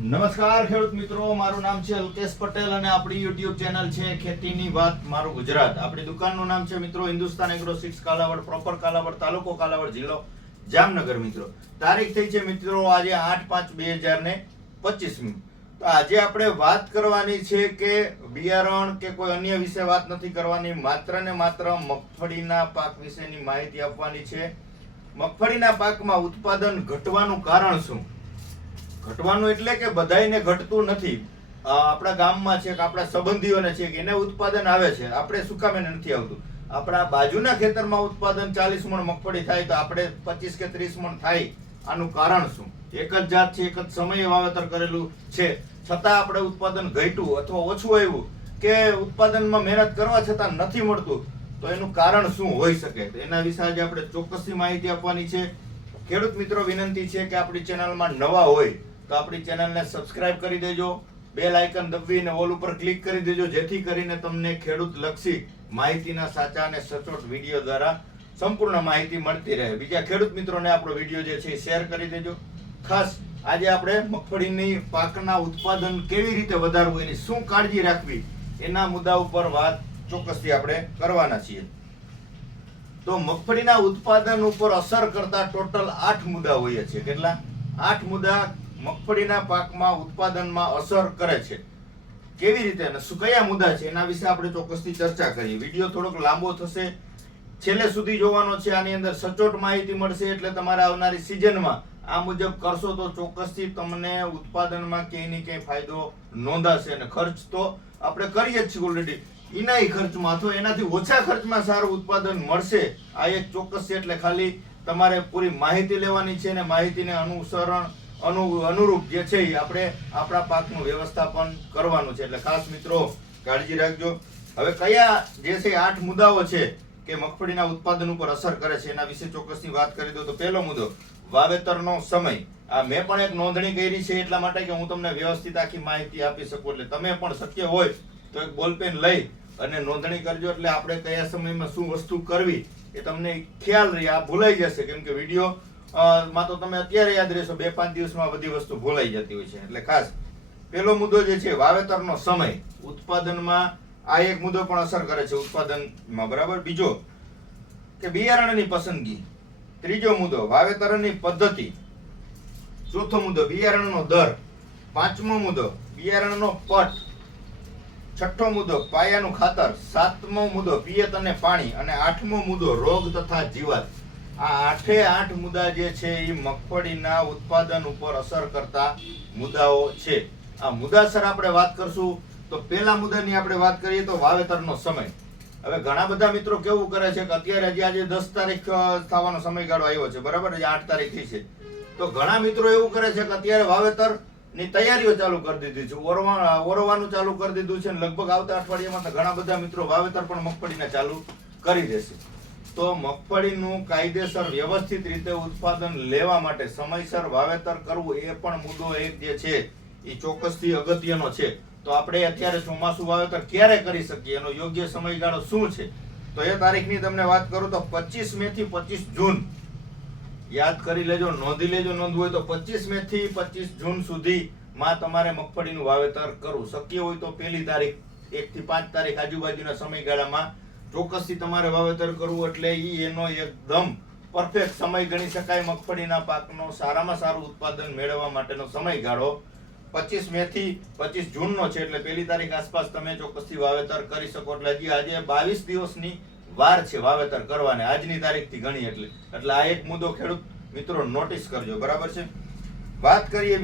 નમસ્કાર ખેડૂત મિત્રો, મારું નામ છે અલ્કેશ પટેલ અને આપણી YouTube ચેનલ છે ખેતીની વાત મારું ગુજરાત. આપણી દુકાનનું નામ છે મિત્રો Hindustan agro seeds Kalavad, proper Kalavad, તાલુકો કાલાવડ, જિલ્લો જામનગર. મિત્રો તારીખ થઈ છે મિત્રો આજે 8/5/2025. તો આજે આપણે વાત કરવાની છે કે બિયારણ કે કોઈ અન્ય વિશે વાત નથી કરવાની, માત્ર ને માત્ર મગફળીના પાક વિશેની માહિતી આપવાની છે. મગફળીના પાકમાં ઉત્પાદન ઘટવાનું કારણ શું? ઘટવાનું એટલે કે બધાયને ઘટતું નથી. આપણા ગામમાં છે કે આપણા સંબંધીઓને છે કે એને ઉત્પાદન આવે છે, આપણે શું કામ એને નથી આવતું? આપણા બાજુના ખેતરમાં ઉત્પાદન 40 મણ મગફળી થાય તો આપણે 25 કે 30 મણ થાય. આનું કારણ શું? એક જ જાત છે, એક જ સમયે વાવેતર કરેલું છે, છતાં આપણે ઉત્પાદન ઘટ્યું અથવા ઓછું આવ્યું કે ઉત્પાદનમાં મહેનત કરવા છતાં નથી મળતું, તો એનું કારણ શું હોઈ શકે? એના વિશે આજે આપણે ચોક્કસથી માહિતી આપવાની છે. ખેડૂત મિત્રો, વિનંતી છે કે આપણી ચેનલમાં નવા હોય તો આપણી ચેનલને સબસ્ક્રાઇબ કરી દેજો, બેલ આઇકન દબાવીને ઓલ ઉપર ક્લિક કરી દેજો, જેથી કરીને તમને ખેડૂત લક્ષી માહિતીના સાચા અને સચોટ વિડીયો દ્વારા સંપૂર્ણ માહિતી મળતી રહે. બીજા ખેડૂત મિત્રોને આપણો વિડીયો જે છે શેર કરી દેજો. ખાસ આજે આપણે મગફળીની પાકના ઉત્પાદન કેવી રીતે વધારવું, એની શું કાળજી રાખવી, એના મુદ્દા ઉપર વાત ચોક્કસથી આપણે કરવાના છીએ. તો મગફળીના ઉત્પાદન ઉપર અસર કરતા ટોટલ 8 મુદ્દા હોય છે. કેટલા? 8 મુદ્દા મગફળીના પાકમાં ઉત્પાદનમાં અસર કરે છે. કેવી રીતે અને શું કયા મુદ્દા છે એના વિશે આપણે ચોક્કસથી ચર્ચા કરીએ. વિડીયો થોડોક લાંબો થશે, છેલ્લે સુધી જોવાનો છે. આની અંદર સચોટ માહિતી મળશે, એટલે તમારે આવનારી સિઝનમાં આ મુજબ કરશો તો ચોક્કસથી તમને ઉત્પાદનમાં ક્યાંય ને ક્યાંય ફાયદો નોંધાશે. અને ખર્ચ તો આપણે કરીએ જ છીએ ઓલરેડી, એનાય ખર્ચમાં અથવા એનાથી ઓછા ખર્ચમાં સારું ઉત્પાદન મળશે. આ એક ચોક્કસ છે, એટલે ખાલી તમારે પૂરી માહિતી લેવાની છે અને માહિતીને અનુરૂપ જે છે એ આપણે આપણા પાકનું વ્યવસ્થાપન કરવાનું છે. એટલે ખાસ મિત્રો કાળજી રાખજો. હવે કયા જે છે 8 મુદ્દાઓ છે કે મગફળીના ઉત્પાદન ઉપર અસર કરે છે એના વિશે ચોક્કસની વાત કરી દો. તો પહેલો મુદ્દો વાવેતરનો સમય. આ મેં પણ એક નોંધણી કરી છે એટલા માટે કે હું તમને વ્યવસ્થિત આખી માહિતી આપી શકું, એટલે તમે પણ શક્ય હોય તો એક બોલપેન લઈ અને નોંધણી કરજો, એટલે આપણે કયા સમયમાં શું વસ્તુ કરવી એ તમને ખ્યાલ રહે. આ ભૂલાઈ જશે કેમ કે વિડીયો માં તો તમે અત્યારે યાદ રહેશો, 2-5 દિવસમાં બધી વસ્તુ ભૂલાઈ જતી હોય છે. એટલે ખાસ પહેલો મુદ્દો જે છે વાવેતરનો સમય. ઉત્પાદનમાં આ એક મુદ્દો પણ અસર કરે છે ઉત્પાદનમાં, બરાબર. બીજો કે બિયારણની પસંદગી. ત્રીજો મુદ્દો વાવેતરની પદ્ધતિ. ચોથો મુદ્દો બિયારણનો દર. પાંચમો મુદ્દો બિયારણનો પટ. છઠ્ઠો મુદ્દો પાયાનું ખાતર. સાતમો મુદ્દો પિયત અને પાણી. અને આઠમો મુદ્દો રોગ તથા જીવાત. આ 8 મુદ્દા જે છે એ મગફળીના ઉત્પાદન ઉપર અસર કરતા મુદ્દાઓ છે. આ મુદ્દાસર આપણે વાત કરશું. તો પહેલા મુદ્દાની આપણે વાત કરીએ તો વાવેતરનો સમય. હવે ઘણા બધા મિત્રો કેવું કરે છે કે અત્યારે હજી આજે 10 તારીખ થવાનો સમયગાળો આવ્યો છે, બરાબર, 8 તારીખ થઈ છે. તો ઘણા મિત્રો એવું કરે છે કે અત્યારે વાવેતર ની તૈયારીઓ ચાલુ કરી દીધી છે, ઓરવાનું ચાલુ કરી દીધું છે, અને લગભગ આવતા અઠવાડિયામાં તો ઘણા બધા મિત્રો વાવેતર પણ મગફળીને ચાલુ કરી દેશે. તો મગફળીનું કાયદેસર વ્યવસ્થિત રીતે ઉત્પાદન લેવા માટે સમયસર વાવેતર કરવું એ પણ મુદ્દો એક જે છે એ ચોક્કસથી અગત્યનો છે. તો આપણે અત્યારે ચોમાસું વાવેતર ક્યારે કરી શકીએ, એનો યોગ્ય સમયગાળો શું છે? તો એ તારીખની તમને વાત કરું તો 25 મે થી 25 જૂન યાદ કરી લેજો, નોંધી લેજો. નોંધવું હોય તો 25 મે થી 25 જૂન સુધીમાં તમારે મગફળીનું વાવેતર કરવું. શક્ય હોય તો પહેલી તારીખ 1 થી 5 તારીખ આજુબાજુના સમયગાળામાં ચોક્કસથી તમારે વાવેતર કરવું, એટલે એનો એકદમ પરફેક્ટ સમય ગણી શકાય. મગફળીના પાકનો સારામાં સારું ઉત્પાદન મેળવવા માટેનો સમયગાળો 25 મે થી 25 જૂનનો છે, એટલે પહેલી તારીખ આસપાસ તમે ચોક્કસથી વાવેતર કરી શકો. એટલે હજી આજે 22 દિવસની વાર છે વાવેતર કરવાને, આજની તારીખથી ગણી. એટલે આ એક મુદ્દો ખેડૂત મિત્રો નોટિસ કરજો, બરાબર છે. વાત કરીએ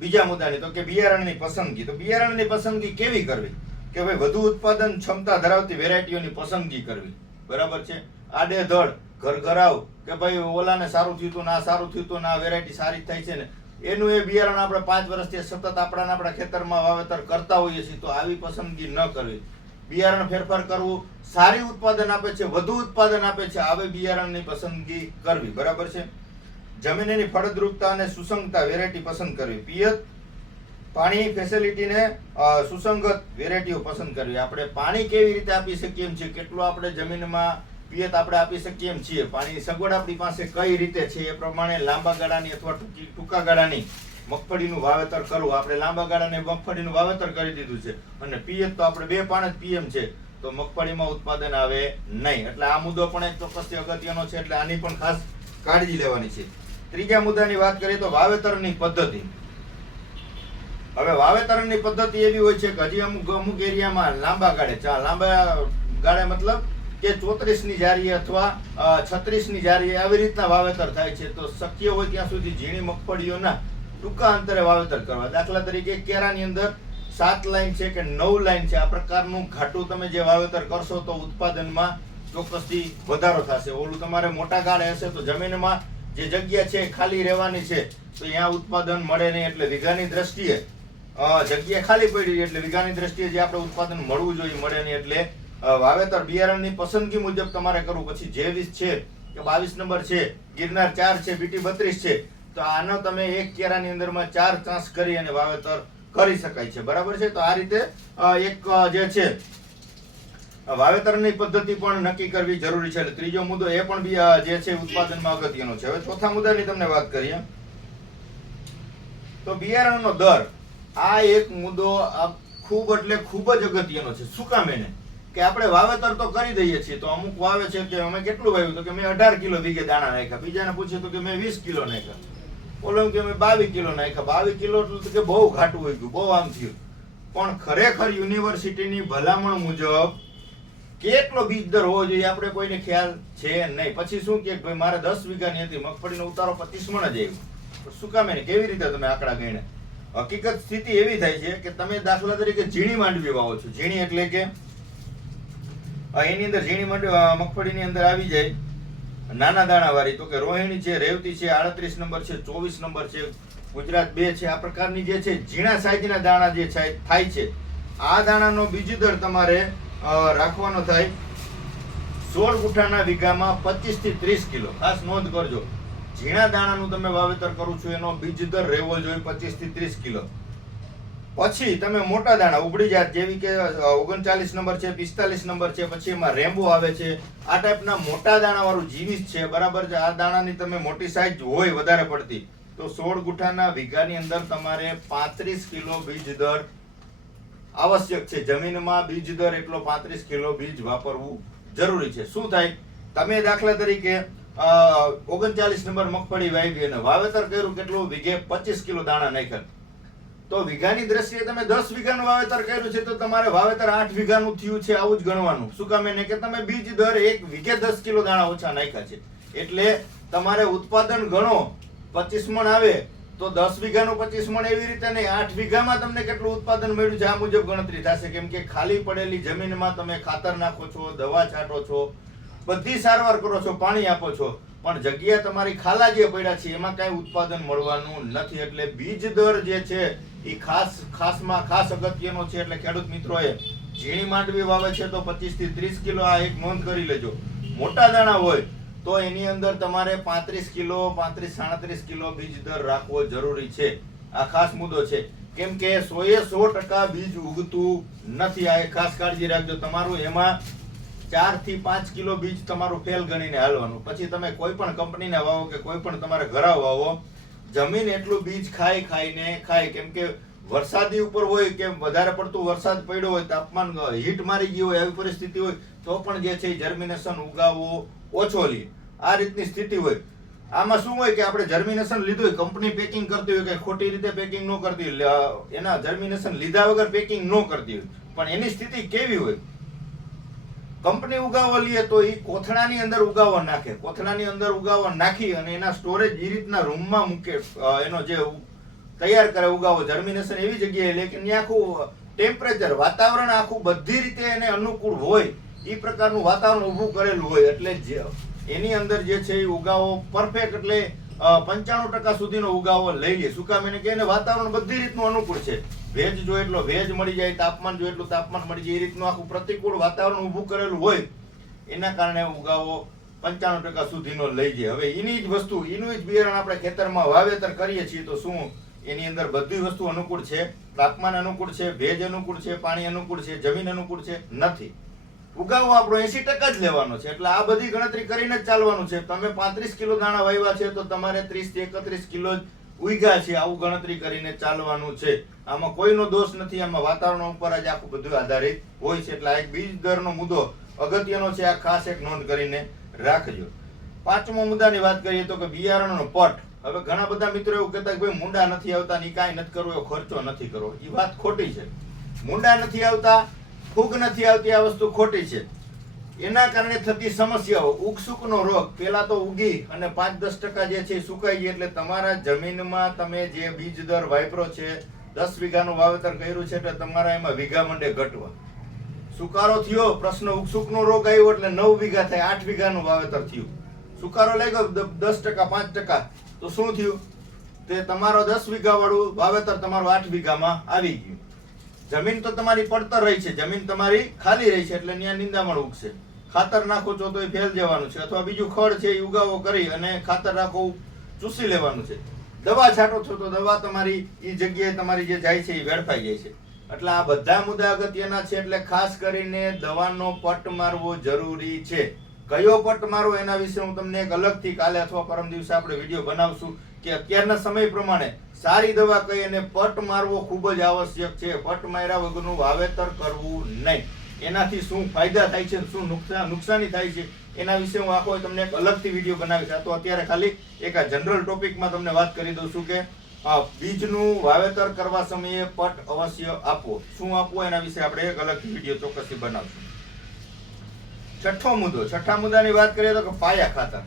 બીજા મુદ્દાની, તો કે બિયારણની પસંદગી. તો બિયારણની પસંદગી કેવી કરવી કે ભાઈ વધુ ઉત્પાદન ક્ષમતા ધરાવતી વેરાયટીઓની પસંદગી કરવી, બરાબર છે. આડેધડ ઘરઘરાવ કે ભાઈ ઓલાને સારું થયું હતું, ના સારું થયું હતું, ના વેરાયટી સારી થાય છે ને એનું એ બિયારણ આપણે 5 વર્ષથી સતત આપણા ખેતરમાં વાવેતર કરતા હોઈએ છીએ, તો આવી પસંદગી ન કરવી. બિયારણ ફેરફાર કરવું સારી ઉત્પાદન આપે છે, વધુ ઉત્પાદન આપે છે, આવી બિયારણની પસંદગી કરવી, બરાબર છે. જમીનની ફળદ્રુપતા અને સુસંગતા વેરાયટી પસંદ કરવી. પિયત પાણી ફેસિલિટીને સુસંગત વેરાયટીઓ પસંદ કરવી. આપણે પાણી કેવી રીતે આપી શકીએ એમ છીએ, કેટલું આપણે જમીનમાં પિયત આપણે આપી શકીએ એમ છીએ, પાણીની સગવડ આપણી પાસે કઈ રીતે છે એ પ્રમાણે લાંબા ગાળાની અથવા ટૂંકા ગાળાની મગફળીનું વાવેતર કરવું. આપણે લાંબા ગાળાને મગફળીનું વાવેતર કરી દીધું છે અને પિયત તો આપણે 2 પાણ જ પીએમ છે, તો મગફળીમાં ઉત્પાદન આવે નહીં. એટલે આ મુદ્દો પણ એક ચોક્કસથી અગત્યનો છે, એટલે આની પણ ખાસ કાળજી લેવાની છે. ત્રીજા મુદ્દાની વાત કરીએ તો વાવેતરની પદ્ધતિ. હવે વાવેતરની પદ્ધતિ એવી હોય છે કે હજી અમુક એરિયામાં લાંબા ગાળે મતલબ કે 34 ની જારીએ અથવા 36 ની જારીએ આવી રીતના વાવેતર થાય છે. તો શક્ય હોય ત્યાં સુધી ઝીણી મગફળીઓના ટૂંકા અંતરે વાવેતર કરવા. દાખલા તરીકે કેરાની અંદર 7 લાઈન છે કે 9 લાઈન છે, આ પ્રકારનું ઘાટું તમે જે વાવેતર કરશો તો ઉત્પાદનમાં ચોક્કસથી વધારો થશે. ઓલું તમારે મોટા ગાળે હશે તો જમીનમાં જે જગ્યા છે ખાલી રહેવાની છે, તો અહીંયા ઉત્પાદન મળે નહીં. એટલે વીઘાની દ્રષ્ટિએ જગ્યા ખાલી પડી એટલે વીઘાની દ્રષ્ટિએ જે આપણે ઉત્પાદન મળવું જોઈએ મળે નહીં. એટલે વાવેતર બિયારણની પસંદગી મુજબ તમારે કરવું. પછી જે 20 છે કે 22 નંબર છે, ગિરનાર 4 છે, બીટી 32 છે, તો આનો તમે એક કેરાની અંદરમાં 4 ચાંસ કરી અને વાવેતર કરી શકાય છે. બરાબર છે. તો આ રીતે એક જે છે વાવેતરની પદ્ધતિ પણ નક્કી કરવી જરૂરી છે. એટલે ત્રીજો મુદ્દો એ પણ જે છે ઉત્પાદનમાં અગત્યનો છે. હવે ચોથા મુદ્દાની તમને વાત કરીએ તો બિયારણનો દર. આ એક મુદ્દો ખૂબ એટલે ખૂબ જ અગત્યનો છે. શું કામ એને કે આપણે વાવેતર તો કરી દઈએ છીએ, તો અમુક વાવે છે કે અમે કેટલું વાવ્યું, તો કે મેં 18 કિલો વીઘે દાણા નાખ્યા. બીજાને પૂછે તો કે મેં 20 કિલો નાખ્યા. ઓલો કે મેં 22 કિલો નાખ્યા. 22 કિલો એટલે કે બહુ ઘાટું હોય ગયું, બહુ આમ થયું. પણ ખરેખર યુનિવર્સિટીની ભલામણ મુજબ કેટલો બીજ દર હોવો જોઈએ આપણે કોઈને ખ્યાલ છે નહીં. પછી શું કે ભાઈ મારે 10 વીઘાની હતી, મગફળીનો ઉતારો 25 મણ જ આવ્યો. શું કામ એને કેવી રીતે તમે આંકડા ગણ્યા? હકીકત સ્થિતિ એવી થાય છે કે તમે દાખલા તરીકે ઝીણી માંડવી વાવો છો. ઝીણી એટલે કે એની અંદર ઝીણી મગફળીની અંદર આવી જાય નાના દાણા વાળી, તો કે રોહિણી છે, રેવતી છે, 38 નંબર છે, 24 નંબર છે, ગુજરાત 2 છે. આ પ્રકારની જે છે ઝીણા સાઈઝના દાણા જે થાય છે, આ દાણાનો બીજ દર તમારે રાખવાનો થાય 16 ગુઠાના વીઘામાં 25 થી 30 કિલો. ખાસ નોંધ કરજો, ઝીણા દાણાનું તમે વાવેતર કરું છું એનો બીજ દર રહેવો જોઈએ 25 થી 30 કિલો. પછી તમે મોટા દાણા ઉબડી જાત જેવી કે 39 નંબર છે, 45 નંબર છે, પછી એમાં રેમ્બો આવે છે, આ ટાઈપના મોટા દાણા વાળું જીવીસ છે. બરાબર છે. આ દાણાની તમે મોટી સાઈઝ હોય વધારે પડતી, તો 16 ગુઠાના વીઘાની અંદર તમારે 35 કિલો બીજ દર આવશ્યક છે. જમીનમાં બીજ દર એટલો 35 કિલો બીજ વાપરવું જરૂરી છે. શું થાય, તમે દાખલા તરીકે 39 નંબર મગફળી વાવી અને વાવેતર કર્યું કેટલું, વીઘે 25 કિલો દાણા નાખ્યા, તો વીઘાની દ્રષ્ટિએ તમે 10 વીઘાનું વાવેતર કર્યું છે, તો તમારે વાવેતર 8 વીઘાનું થયું છે આવું જ ગણવાનું. શું કામ એને કે તમે બીજ દર એક વીઘે 10 કિલો દાણા ઓછા નાખ્યા છે. એટલે તમારે ઉત્પાદન ગણો 25 મણ આવે તો 10 વીઘાનું 25 મણ એવી રીતે નહીં, 8 વીઘામાં તમને કેટલું ઉત્પાદન મળ્યું છે આ મુજબ ગણતરી થશે. કેમ કે ખાલી પડેલી જમીનમાં તમે ખાતર નાખો છો, દવા છાંટો છો, બધી સારવાર કરો છો, પાણી આપો છો, પણ જગ્યા તમારી ખાલા જે પડ્યા છે એમાં કઈ ઉત્પાદન મળવાનું નથી. એટલે બીજ દર જે છે એ ખાસમાં ખાસ અગત્યનો છે. એટલે ખેડૂત મિત્રોએ ઝીણી માંડવી વાવે છે તો 25 થી 30 કિલો આ એક નોંધ કરી લેજો. મોટા દાણા હોય તો એની અંદર તમારે 35 કિલો 35-37 કિલો બીજ દર રાખવો જરૂરી છે. આ ખાસ મુદ્દો છે. કેમ કે 100% બીજ ઉગતું નથી. આ એક ખાસ કાળજી રાખજો. તમારું એમાં 4 થી 5 કિલો બીજ તમારું ફેલ ગણીને હાલવાનું. પછી તમે કોઈ પણ કંપનીના વાવો કે કોઈ પણ તમારે ઘરા વાવો, જમીન એટલું બીજ ખાઈને ખાય. કેમ કે વરસાદી ઉપર હોય કે વધારે પડતું વરસાદ પડ્યો હોય, તાપમાન હીટ મારી ગયું હોય, આવી પરિસ્થિતિ હોય તો પણ જે છે જર્મિનેશન ઉગાવવો ઓછો લે. આ રીતની સ્થિતિ હોય. આમાં શું હોય કે આપણે જર્મિનેશન લીધું હોય, કંપની પેકિંગ કરતી હોય કે ખોટી રીતે પેકિંગ ન કરતી હોય, એના જર્મિનેશન લીધા વગર પેકિંગ ન કરતી હોય, પણ એની સ્થિતિ કેવી હોય, કંપની ઉગાવો લે તો એ કોથળાની અંદર ઉગાવો નાખે, કોથળાની અંદર ઉગાવો નાખી અને એના સ્ટોરેજ એ રીતના રૂમમાં મૂકે, એનો જે તૈયાર કરે ઉગાવો, જર્મિનેશન એવી જગ્યાએ લે કે ત્યાં આખું ટેમ્પરેચર વાતાવરણ આખું બધી રીતે એને અનુકૂળ હોય એ પ્રકારનું વાતાવરણ ઊભું કરેલું હોય. એટલે એની અંદર જે છે એ ઉગાવો પરફેક્ટ એટલે 95% સુધીનો ઉગાવો લઈ લે. શું કામ એને કે એને વાતાવરણ બધી રીતનું અનુકૂળ છે. ભેજ જો એટલો ભેજ મળી જાય, તાપમાન જો એટલું તાપમાન મળી જાય, એ રીતનું આખું પ્રતિકૂળ વાતાવરણ ઊભું કરેલું હોય, એના કારણે ઉગાવો 95% સુધીનો લઈ જાય. હવે એની જ વસ્તુ, એનું જ બિયારણ આપણે ખેતરમાં વાવેતર કરીએ છીએ તો શું એની અંદર બધી વસ્તુ અનુકૂળ છે? તાપમાન અનુકૂળ છે, ભેજ અનુકૂળ છે, પાણી અનુકૂળ છે, જમીન અનુકૂળ છે? નથી. ઉગાવો આપણો 80% જ લેવાનો છે. એટલે આ બધી ગણતરી કરીને જ ચાલવાનું છે. તમે 35 કિલો દાણા વાવ્યા છે તો તમારે 30 થી 31 કિલો જ ઉગ્યા છે આવું ગણતરી કરીને ચાલવાનું છે. આમાં કોઈનો દોષ નથી, આમાં વાતાવરણ ઉપર જ આખું બધું આધારિત હોય છે. એટલે આ એક બીજ દરનો મુદ્દો અગત્યનો છે, આ ખાસ એક નોંધ કરીને રાખજો. પાંચમો મુદ્દાની વાત કરીએ તો કે બિયારણનો પટ. હવે ઘણા બધા મિત્રો એવું કહેતા કે ભાઈ મુંડા નથી આવતા ને કાંઈ નથી કરવું, એવો ખર્ચો નથી કરવો. એ વાત ખોટી છે. મુંડા નથી આવતા, ફૂગ નથી આવતી, આ વસ્તુ ખોટી છે. એના કારણે થતી સમસ્યાઓ, ઉગસુકનો રોગ પેલા તો ઉગી અને 5-10% જે છે સુકાઈ જાય. એટલે તમારા જમીનમાં તમે જે બીજ દર વાપરો છે, 10 વીઘાનું વાવેતર કર્યું છે, એટલે તમારા એમાં વીઘા મંડે ઘટવા. સુકારો થયો, પ્રશ્ન ઉગસુકનો રોગ આવ્યો એટલે 9 વીઘા થાય, 8 વીઘાનું વાવેતર થયું. સુકારો લઈ ગયો 10%, 5%, તો શું થયું? તે તમારો 10 વીઘા વાળું વાવેતર તમારું 8 વીઘામાં આવી ગયું. જમીન તો તમારી પડતર રહી છે, જમીન તમારી ખાલી રહી છે, એટલે ત્યાં નિંદામણ ઉગશે. ખાતર નાખો છો તો એ ફેલ જવાનું છે, અથવા બીજું ખડ છે એ ઉગાવો કરી અને ખાતર નાખો ચૂસી લેવાનું છે. દવા છાંટો છો તો દવા તમારી એ જગ્યાએ તમારી જે જાય છે એ વેડફાઈ જાય છે. એટલે આ બધા મુદ્દા અગત્યના છે. એટલે ખાસ કરીને દવાનો પટ મારવો જરૂરી છે. કયો પટ મારવો એના વિશે હું તમને એક અલગથી કાલે અથવા પરમ દિવસે આપણે વિડીયો બનાવશું કે અત્યારના સમય પ્રમાણે સારી દવા કઈ અને પટ મારવો ખૂબ જ આવશ્યક છે. પટ માર્યા વગરનું વાવેતર કરવું નહીં. એનાથી શું ફાયદા થાય છે, શું નુકસાની થાય છે, એના વિશે હું આખો તમને એક અલગથી વિડીયો બનાવીશ. આ તો અત્યારે ખાલી એક આ જનરલ ટોપિકમાં તમને વાત કરી દઉં છું કે બીજનું વાવેતર કરવા સમયે પટ અવશ્ય આપવો. શું આપવો એના વિશે આપણે એક અલગથી વિડીયો ચોક્કસથી બનાવશું. છઠ્ઠા મુદ્દાની વાત કરીએ તો કે પાયા ખાતર.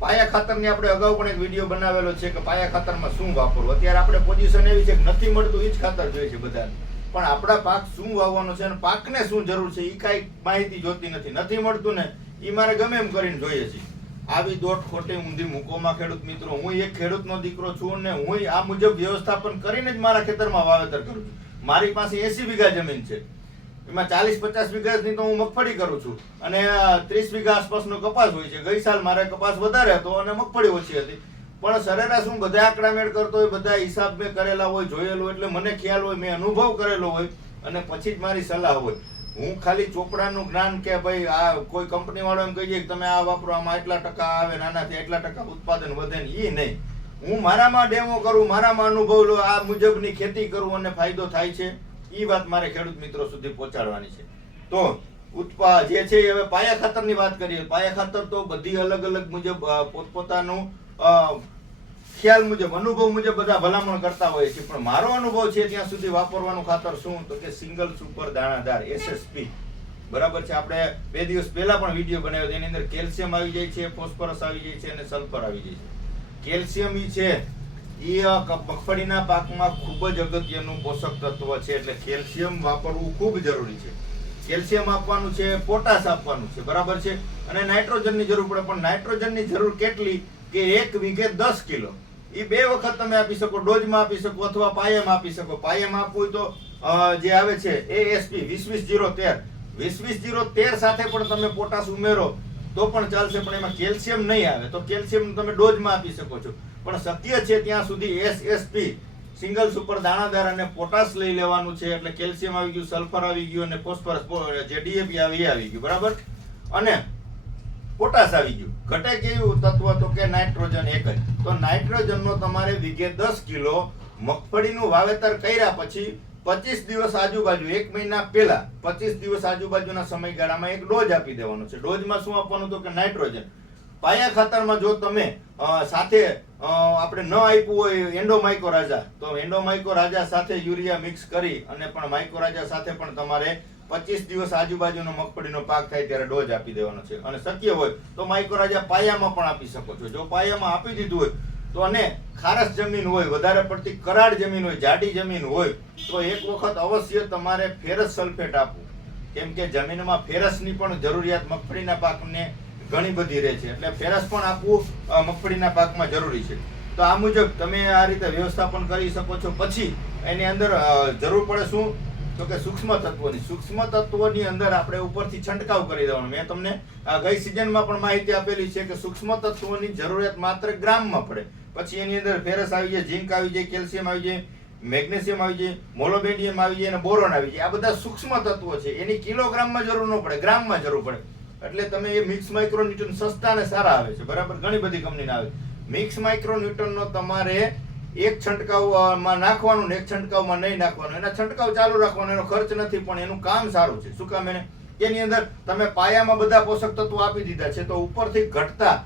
પાયા ખાતરની આપણે અગાઉ પણ એક વિડીયો બનાવેલો છે કે પાયા ખાતરમાં શું વાપરવું. અત્યારે આપણે પોઝિશન એવી છે કે નથી મળતું એ જ ખાતર જોઈએ છે બધાને, પણ આપણા પાક શું વાવવાનો છે અને પાકને શું જરૂર છે એ કાંઈ માહિતી જોતી નથી. નથી મળતું ને એ મારે ગમે એમ કરીને જોઈએ છે. આવી દોટ ખોટી ઊંધી મૂકોમાં ખેડૂત મિત્રો, હું એક ખેડૂતનો દીકરો છું ને હું આ મુજબ વ્યવસ્થાપન કરીને જ મારા ખેતરમાં વાવેતર કરું છું. મારી પાસે 80 વીઘા જમીન છે, એમાં 40-50 વીઘાની તો હું મગફળી કરું છું અને 30 વીઘા આસપાસનો કપાસ હોય છે. ગઈ સાલ મારે કપાસ વધારે હતો અને મગફળી ઓછી હતી, પણ સરેરાશ હું બધા આંકડા મેળ કરતો હોય, બધા હિસાબ મેં કરેલા હોય, જોયેલું, એટલે મને ખ્યાલ હોય, મેં અનુભવ કરેલો હોય અને પછી જ મારી સલાહ હોય. હું ખાલી ચોપડાનું જ્ઞાન કે ભાઈ આ કોઈ કંપની વાળો એમ કહી દે કે તમે આ વાપરો, આમાં એટલા ટકા આવે, નાનાથી એટલા ટકા ઉત્પાદન વધે ને, એ નહીં. હું મારામાં ડેમો કરું, મારામાં અનુભવ લો, આ મુજબની ખેતી કરું અને ફાયદો થાય છે, એ વાત મારે ખેડૂત મિત્રો સુધી પહોંચાડવાની છે. તો જે છે હવે પાયા ખાતરની વાત કરીએ. પાયા ખાતર તો બધી અલગ અલગ મુજબ પોતપોતાનું ખ્યાલ મુજબ, અનુભવ મુજબ બધા ભલામણ કરતા હોય છે, પણ મારો અનુભવ છે ત્યાં સુધી વાપરવાનું ખાતર શું તો કે સિંગલ સુપર દાણાદાર SSP. બરાબર છે. આપણે 2 દિવસ પહેલા પણ વિડીયો બનાવ્યો, એની અંદર કેલ્શિયમ આવી જાય છે, ફોસ્ફરસ આવી જાય છે અને સલ્ફર આવી જાય છે. કેલ્શિયમ ઈ છે એ મગફળીના પાકમાં ખૂબ જ અગત્યનું પોષક તત્વ છે, એટલે કેલ્શિયમ વાપરવું ખૂબ જરૂરી છે. કેલ્શિયમ આપવાનું છે, પોટાશ આપવાનું છે, બરાબર છે, અને નાઇટ્રોજનની જરૂર પડે, પણ નાઇટ્રોજનની જરૂર કેટલી કે 1 વીઘે 10 કિલો. એ 2 વખત તમે આપી શકો, ડોઝમાં આપી શકો અથવા પાયામાં આપી શકો. પાયામાં આપવું તો જે આવે છે ASP 20-20-0-13, 20-20-0-13 સાથે પણ તમે પોટાશ ઉમેરો તો પણ ચાલશે, પણ એમાં કેલ્શિયમ નહીં આવે તો કેલ્શિયમ તમે ડોઝમાં આપી શકો છો. પણ શક્ય છે ત્યાં સુધી SSP સિંગલ સુપર દાણાદાર અને પોટાશ લઈ લેવાનું છે. એટલે કેલ્શિયમ આવી ગયું, સલ્ફર આવી ગયું અને ફોસ્ફરસ જે DAP આવી ગયું, બરાબર, અને પોટાશ આવી ગયું. ઘટે કેવું તત્વ તો કે નાઇટ્રોજન એક જ. તો નાઇટ્રોજનનો તમારે વીઘે 10 કિલો મગફળીનું વાવેતર કર્યા પછી 25 દિવસ આજુબાજુ, 1 મહિના પહેલા 25 દિવસ આજુબાજુના સમયગાળામાં એક ડોઝ આપી દેવાનો છે. ડોઝમાં શું આપવાનું તો કે નાઇટ્રોજન. પાયા ખાતરમાં જો તમે સાથે આપણે ન આપ્યું હોય એન્ડોમાઇકોરાઝા, તો એન્ડોમાઇકોરાઝા સાથે યુરિયા મિક્સ કરી અને પણ માઇકોરાઝા સાથે પણ તમારે 25 દિવસ આજુબાજુનો મગફળીનો પાક થાય ત્યારે ડોઝ આપી દેવાનો છે. અને શક્ય હોય તો માઇકોરાઝા પાયામાં પણ આપી શકો છો. જો પાયામાં આપી દીધું હોય તો, અને ખારસ જમીન હોય, વધારે પડતી કરાળ જમીન હોય, જાડી જમીન હોય, તો એક વખત અવશ્ય તમારે ફેરસ સલ્ફેટ આપવું, કેમ કે જમીનમાં ફેરસની પણ જરૂરિયાત મગફળીના પાકને ઘણી બધી રહે છે. એટલે ફેરસ પણ આપવું મગફળીના પાકમાં જરૂરી છે. તો આ મુજબ તમે આ રીતે વ્યવસ્થાપન કરી શકો છો. પછી એની અંદર જરૂર પડે શું તો કે સૂક્ષ્મ તત્વોની અંદર આપણે ઉપરથી છંટકાવ કરી દેવાનો. મેં તમને ગઈ સિઝનમાં પણ માહિતી આપેલી છે કે સૂક્ષ્મ તત્વોની જરૂરિયાત માત્ર ગ્રામમાં પડે. પછી એની અંદર ફેરસ આવી જાય, ઝીંક આવી જાય, કેલ્શિયમ આવી જાય, મેગ્નેશિયમ આવી જાય, મોલોબેન્ડિયમ આવી જાય અને બોરોન આવી જાય. આ બધા સૂક્ષ્મ તત્વો છે, એની કિલોગ્રામમાં જરૂર ન પડે, ગ્રામમાં જરૂર પડે. એટલે તમે એ મિક્સ માઇક્રોન્યુટ્રન સસ્તા અને સારા આવે છે, બરાબર, ઘણી બધી કંપનીના આવે. મિક્સ માઇક્રોન્યુટ્રનનો તમારે એક છંટકાવમાં નાખવાનું ને એક છંટકાવમાં નહીં નાખવાનું, એના છંટકાવ ચાલુ રાખવાનો, એનો ખર્ચ નથી, પણ એનું કામ સારું છે. શું કામ? એની અંદર તમે પાયામાં બધા પોષક તત્વો આપી દીધા છે, તો ઉપરથી ઘટતા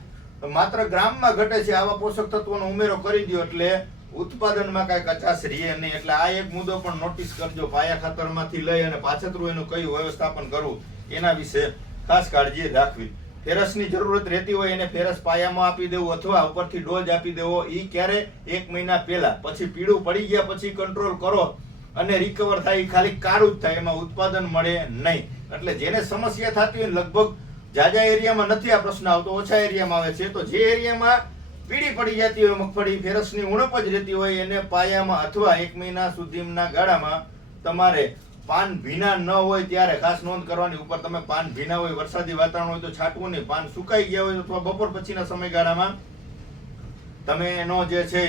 માત્ર ગ્રામમાં ઘટે છે આવા પોષક તત્વોનો ઉમેરો કરી દો એટલે ઉત્પાદનમાં કાંઈ કચાશ રહે નહીં. એટલે આ એક મુદ્દો પણ નોટિસ કરજો. પાયા ખાતરમાંથી લઈ અને પાછતરું એનું કયું વ્યવસ્થાપન કરવું એના વિશે ખાસ કાળજી રાખવી. ફેરસની જરૂરત રહેતી હોય એને ફેરસ પાયામાં આપી દેવું અથવા ઉપરથી ડોઝ આપી દેવો. એ ક્યારે? 1 મહિના પહેલા. પછી પીળું પડી ગયા પછી કંટ્રોલ કરો અને રિકવર થાય, ખાલી કાળું જ થાય, એમાં ઉત્પાદન મળે નહીં. એટલે જેને સમસ્યા થતી હોય, લગભગ જાજા એરિયામાં નથી આ પ્રશ્ન આવતો, ઓછા એરિયામાં આવે છે. તો જે એરિયામાં પીળી પડી જતી હોય મગફળી, ફેરસની ઉણપ જ રહેતી હોય, એને પાયામાં અથવા 1 મહિના સુધીના ગાળામાં તમારે પાન ભીના ન હોય ત્યારે ખાસ નોંધ કરવાની. ઉપર તમે પાન ભીના હોય, વરસાદી વાતાવરણ હોય તો છાંટવું નહીં. પાન સુકાઈ ગયા હોય અથવા બપોર પછીના સમયગાળામાં તમે એનો જે છે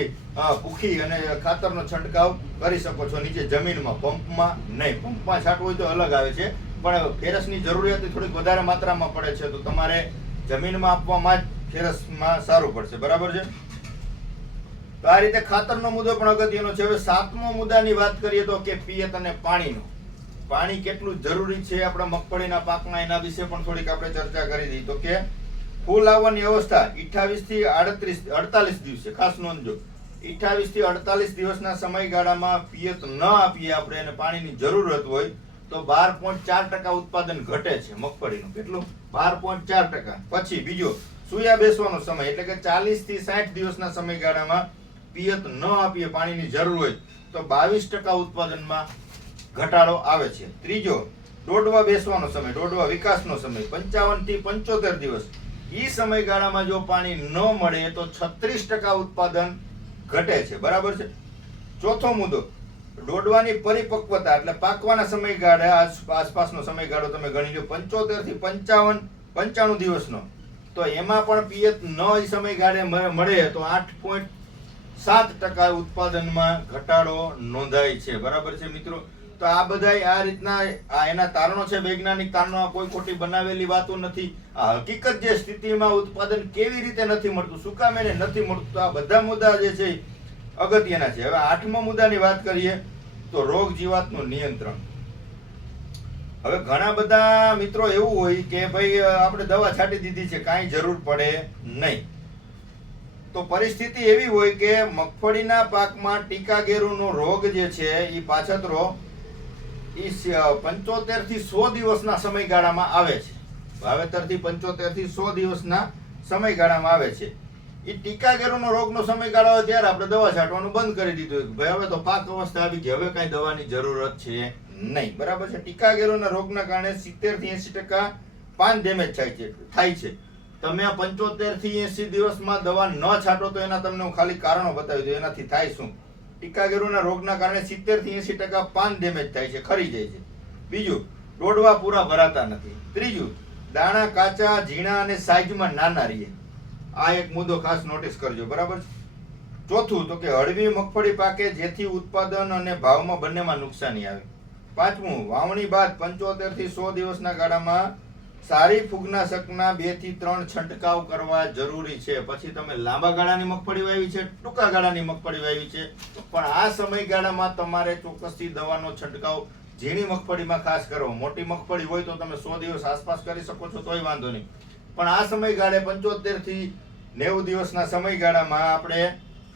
પૂખી અને ખાતરનો છંટકાવ કરી શકો છો નીચે જમીનમાં, પંપમાં નહીં. પંપમાં છાંટવું હોય તો અલગ આવે છે, પણ ફેરસની જરૂરિયાત થોડીક વધારે માત્રામાં પડે છે, તો તમારે જમીનમાં આપવામાં જ ફેરસમાં સારું પડશે. બરાબર છે? તો આ રીતે ખાતરનો મુદ્દો પણ અગત્યનો છે. હવે 7મો મુદ્દાની વાત કરીએ તો કે પિયત અને પાણીનો. પાણી કેટલું જરૂરી છે આપણા મગફળીના પાકમાં, એના વિશે પણ થોડીક આપણે ચર્ચા કરી દઈએ. તો કે ફૂલ આવવાની અવસ્થા 28 થી 48 દિવસે, ખાસ નોંધજો, 28 થી 48 દિવસના સમયગાળામાં પિયત ન આપીએ આપણે અને પાણીની જરૂરત હોય તો 12.4% ઉત્પાદન ઘટે છે મગફળીનું. કેટલું? 12.4%. પછી બીજો, સુયા બેસવાનો સમય એટલે કે 40 થી 60 દિવસના સમયગાળામાં પિયત ન આપીએ, પાણીની જરૂર હોય તો 22% ઉત્પાદનમાં ઘટાડો આવે છે. ત્રીજો, દોડવા બેસવાનો સમય, દોડવા વિકાસનો સમય 55 થી 75 દિવસ, એ સમયગાળામાં જો પાણી ન મળે તો 36% ઉત્પાદન ઘટે છે. બરાબર છે? ચોથો મુદ્દો, દોડવાની પરિપક્વતા એટલે પાકવાના સમયગાળા, આસપાસનો સમયગાળો તમે ગણી લો 75 થી 95 દિવસનો, તો એમાં પણ પિયત ન એ સમયગાળે મળે તો 8.7% ઉત્પાદનમાં ઘટાડો નોંધાય છે. બરાબર છે મિત્રો? તો આ બધા આ રીતના એના તારણો છે, વૈજ્ઞાનિક તારણો, કોઈ ખોટી બનાવેલી વાતો નથી. આ હકીકત જે સ્થિતિમાં ઉત્પાદન કેવી રીતે નથી મળતું, શું કામ એને નથી મળતું, તો આ બધા મુદ્દા જે છે અગત્યના છે. હવે 8મા મુદ્દાની વાત કરીએ તો રોગ જીવાતનું નિયંત્રણ. હવે ઘણા બધા મિત્રો એવું હોય કે ભાઈ આપણે દવા છાંટી દીધી છે, કાંઈ જરૂર પડે નહીં. તો પરિસ્થિતિ એવી હોય કે મગફળીના પાકમાં ટીકાગેરુનો રોગ જે છે એ પાછતરો એ 75 થી 100 દિવસના સમયગાળામાં આવે છે. વાવેતરથી 75 થી 100 દિવસના સમયગાળામાં આવે છે. એ ટીકાગેરુનો રોગનો સમયગાળો હોય ત્યારે આપણે દવા છાંટવાનું બંધ કરી દીધું. ભાઈ હવે તો પાક અવસ્થા આવી ગઈ, હવે કાંઈ દવાની જરૂરત છે નહીં. બરાબર છે? ટીકાગેરુના રોગના કારણે 70 થી 80% પાન ડેમેજ થાય છે. તમે આ 75 થી 80 દિવસમાં દવા ન છાંટો તો એના તમને હું ખાલી કારણો બતાવી દઉં એનાથી થાય શું. ટીકાગેરુના રોગના કારણે 70 થી 80% પાન ડેમેજ થાય છે, ખરી જાય છે. બીજું, ડોડવા પૂરા ભરાતા નથી. ત્રીજું, દાણા કાચા, ઝીણા અને સાઈઝમાં નાના રહે. આ એક મુદ્દો ખાસ નોટિસ કરજો. બરાબર? ચોથું, તો કે હળવી મગફળી પાકે જેથી ઉત્પાદન અને ભાવમાં બંનેમાં નુકસાની આવે. પાંચમું, વાવણી બાદ 75 થી 100 દિવસના ગાળામાં સારી ફૂગનાશકના 2 થી 3 છંટકાવ કરવા જરૂરી છે. પછી તમે લાંબા ગાળાની મગફળી વાવી છે, ટૂંકા ગાળાની મગફળી વાવી છે, પણ આ સમયગાળામાં તમારે ચોક્કસથી દવાનો છંટકાવ ઝીણી મગફળીમાં ખાસ કરવો. મોટી મગફળી હોય તો તમે 100 દિવસ આસપાસ કરી શકો છો તોય વાંધો નહીં, પણ આ સમયગાળે 75 થી 90 દિવસના સમયગાળામાં આપણે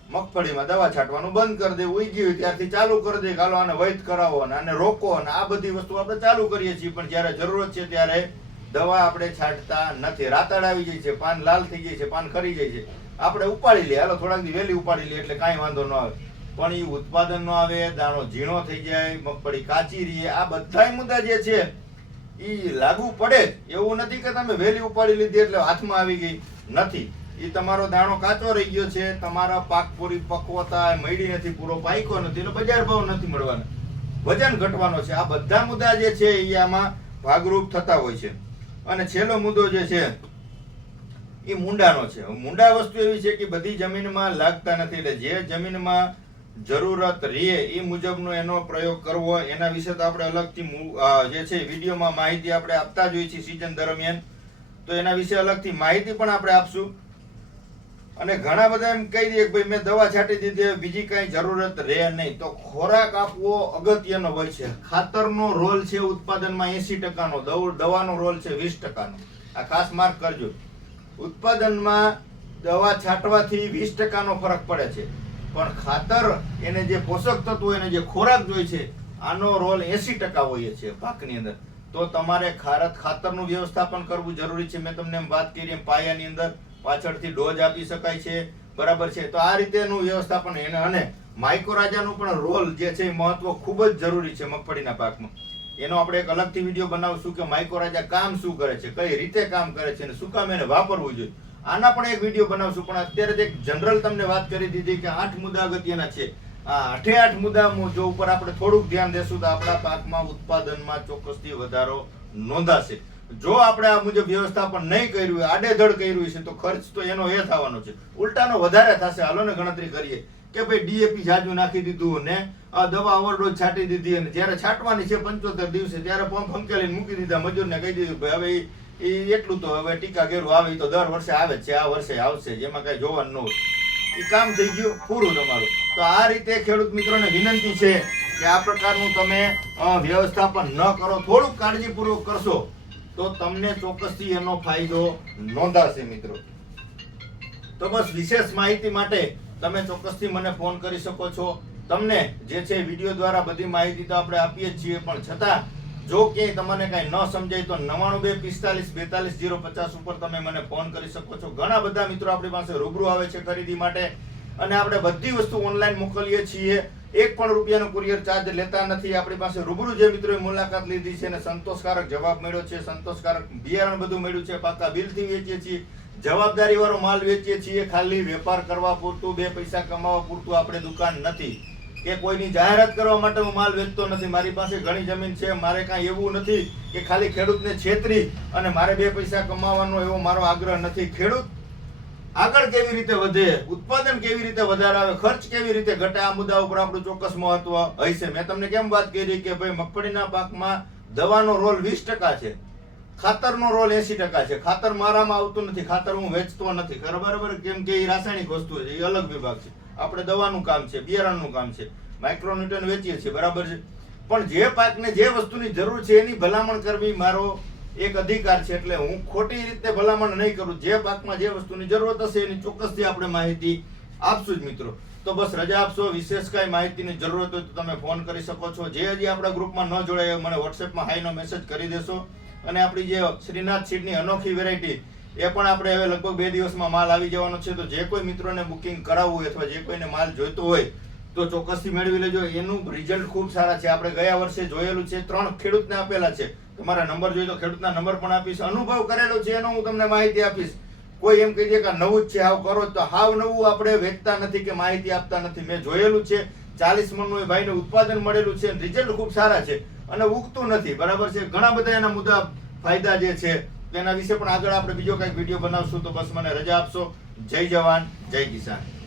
મગફળીમાં દવા છાંટવાનું બંધ કરી દેવું. ઉઈ ગયું ત્યારથી ચાલુ કરી દે, ચાલો આને વૈધ કરાવો અને આને રોકો, અને આ બધી વસ્તુ આપણે ચાલુ કરીએ છીએ, પણ જ્યારે જરૂરત છે ત્યારે દવા આપણે છાંટતા નથી. રાતડ આવી જાય છે, પાન લાલ થઈ જાય છે, પાન ખરી જાય છે, આપણે ઉપાડી લઈએ, હાલો થોડાક દી વહેલી ઉપાડી લઈએ એટલે કાંઈ વાંધો ન આવે, પણ એ ઉત્પાદન ન આવે, દાણો ઝીણો થઈ જાય, મગફળી કાચી રહે. આ બધા મુદ્દા જે છે એ લાગુ પડે જ. એવું નથી કે તમે વહેલી ઉપાડી લીધી એટલે હાથમાં આવી ગઈ, નથી. એ તમારો દાણો કાચો રહી ગયો છે, તમારા પાક પૂરી પક્વતા મળી નથી, પૂરો પાક્યો નથી, એટલે બજાર ભાવ નથી મળવાનો, વજન ઘટવાનો છે. આ બધા મુદ્દા જે છે એ આમાં ભાગરૂપ થતા હોય છે. અને છેલ્લો મુદ્દો જે છે એ મૂંડાનો છે. મૂંડા વસ્તુ એવી છે કે બધી જમીનમાં લાગતા નથી, એટલે જે જમીનમાં જરૂરત રહે એ મુજબનો એનો પ્રયોગ કરવો. એના વિશે તો આપણે અલગથી જે છે વિડીયોમાં માહિતી આપણે આપતા જ હોઈએ છીએ સિઝન દરમિયાન, તો એના વિશે અલગથી માહિતી પણ આપણે આપશું. અને ઘણા બધા એમ કહી દે કે ભાઈ મેં દવા છાંટી દીધી, બીજી કઈ જરૂરત રહે નહીં. તો ખોરાક આપવો અગત્યનો હોય છે. ખાતરનો રોલ છે ઉત્પાદનમાં 80%નો, દવાનો રોલ છે 20%નો. આ ખાસ માર્ક કરજો. ઉત્પાદનમાં દવા છાંટવાથી 20%નો ફરક પડે છે, પણ ખાતર એને જે પોષક તત્વો એને જે ખોરાક જોઈએ છે આનો રોલ 80% હોય છે પાકની અંદર. તો તમારે ખાતરનું વ્યવસ્થાપન કરવું જરૂરી છે. મેં તમને એમ વાત કરી એમ પાયાની અંદર પાછળથી ડોઝ આપી શકાય છે, બરાબર છે. તો આ રીતેનું વ્યવસ્થાપન એને અને માઇક્રોરાજાનું પણ રોલ જે છે એ મહત્વ ખૂબ જ જરૂરી છે મગફળીના પાકમાં. એનો આપણે એક અલગથી વિડીયો બનાવશું કે માઇક્રોરાજા કામ શું કરે છે, કઈ રીતે કામ કરે છે અને શું કામ એને વાપરવું જોઈએ. આના પણ એક વિડીયો બનાવશું, પણ અત્યારે એક જનરલ તમને વાત કરી દીધી કે 8 મુદ્દા અગત્યના છે. આ 8 મુદ્દા જો ઉપર આપણે થોડુંક ધ્યાન દેશું તો આપણા પાકમાં ઉત્પાદનમાં ચોક્કસથી વધારો નોંધાશે. જો આપણે આ મુજબ વ્યવસ્થાપન નહીં કર્યું હોય, આડેધડ કર્યું છે, તો ખર્ચ તો એનો એ થવાનો છે, ઉલટાનો વધારે થશે. હાલો ને ગણતરી કરીએ કે ભાઈ ડીએપી જાજુ નાખી દીધું ને દવા ઓવરડોઝ છાંટી દીધી, અને જ્યારે છાંટવાની છે 75 દિવસે ત્યારે પંપ હંકેલીને મૂકી દીધા, મજૂરને કહી દીધું ભાઈ હવે એ એટલું તો હવે ટીકા ઘેરું આવે, તો દર વર્ષે આવે છે, આ વર્ષે આવશે, જેમાં કઈ જોવાનું ન હોય. એ કામ થઈ ગયું, પૂરું તમારું. તો આ રીતે ખેડૂત મિત્રોને વિનંતી છે કે આ પ્રકારનું તમે વ્યવસ્થાપન ન કરો, થોડુંક કાળજીપૂર્વક કરશો તો તમને ચોક્કસથી એનો ફાયદો નોંધાશે મિત્રો. તો બસ વિશેષ માહિતી માટે તમે ચોક્કસથી મને ફોન કરી શકો છો. તમને જે છે વિડીયો દ્વારા બધી માહિતી તો આપણે આપીએ જ છીએ, પણ છતાં જો કે તમને કઈ ન સમજાય તો 9245424050 ઉપર તમે મને ફોન કરી શકો છો. ઘણા બધા મિત્રો આપણી પાસે રૂબરૂ આવે છે ખરીદી માટે, અને આપણે બધી વસ્તુ ઓનલાઈન મોકલીએ છીએ. 1 પણ રૂપિયાનો કુરિયર ચાર્જ લેતા નથી. આપણી પાસે રૂબરૂ જે મિત્રોએ મુલાકાત લીધી છે અને સંતોષકારક જવાબ મળ્યો છે, સંતોષકારક બિયારણ બધું મળ્યું છે, પાકા બિલથી વેચીએ છીએ, જવાબદારી વાળો માલ વેચીએ છીએ. ખાલી વેપાર કરવા પૂરતું, 2 પૈસા કમાવા પૂરતું આપણે દુકાન નથી કે કોઈની જાહેરાત કરવા માટે હું માલ વેચતો નથી. મારી પાસે ઘણી જમીન છે, મારે કાંઈ એવું નથી કે ખાલી ખેડૂતને છેતરી અને મારે 2 પૈસા કમાવાનો એવો મારો આગ્રહ નથી. ખેડૂત આગળ કેવી રીતે વધે, ઉત્પાદન કેવી રીતે વધારે આવે, ખર્ચ કેવી રીતે ઘટે, આ મુદ્દા ઉપર આપણું ચોક્કસ મહત્વ હશે. મેં તમને કેમ વાત કરી કે ભાઈ મગફળીના પાકમાં દવાનો રોલ 20% છે, ખાતરનો રોલ 80% છે. ખાતર મારામાં આવતું નથી, ખાતર હું વેચતો નથી, બરાબર, કેમ કે એ રાસાયણિક વસ્તુ છે, એ અલગ વિભાગ છે. આપણે દવાનું કામ છે, બિયારણનું કામ છે, માઇક્રોન્યુટ્રન વેચીએ છીએ, બરાબર છે. પણ જે પાકને જે વસ્તુની જરૂર છે એની ભલામણ કરવી મારો એક અધિકાર છે, એટલે હું ખોટી રીતે ભલામણ નહીં કરું. જે પાકમાં જે વસ્તુની જરૂરત હશે એની ચોક્કસથી આપણે માહિતી આપશું જ મિત્રો. તો બસ રજા આપશો. વિશેષ કઈ માહિતીની જરૂરત હોય તો તમે ફોન કરી શકો છો. જે હજી આપણા ગ્રુપમાં ન જોડાય મને વોટ્સએપમાં હાઈનો મેસેજ કરી દેશો. અને આપણી જે શ્રીનાથ સીડની અનોખી વેરાયટી એ પણ આપણે હવે લગભગ 2 દિવસમાં માલ આવી જવાનો છે. તો જે કોઈ મિત્રોને બુકિંગ કરાવવું હોય અથવા જે કોઈને માલ જોઈતો હોય તો ચોક્કસથી મેળવી લેજો. એનું રિઝલ્ટ ખૂબ સારા છે. આપણે ગયા વર્ષે જોયેલું છે, 3 ખેડૂતને આપેલા છે. તમારા નંબર જોઈએ તો ખેડૂતના નંબર પણ આપીશ. અનુભવ કરેલો છે એનો હું તમને માહિતી આપીશ. કોઈ એમ કહી દે કે નવું જ છે, હાવ કરો તો હાવ નવું આપણે વેચતા નથી કે માહિતી આપતા નથી. મેં જોયેલું છે, 40 મણનું એ ભાઈને ઉત્પાદન મળેલું છે, રિઝલ્ટ ખૂબ સારા છે અને ઉગતું નથી, બરાબર છે. ઘણા બધા એના મુદ્દા ફાયદા જે છે તેના વિશે પણ આગળ આપણે બીજો કંઈક વિડીયો બનાવશું. તો બસ મને રજા આપશો. જય જવાન, જય કિસાન.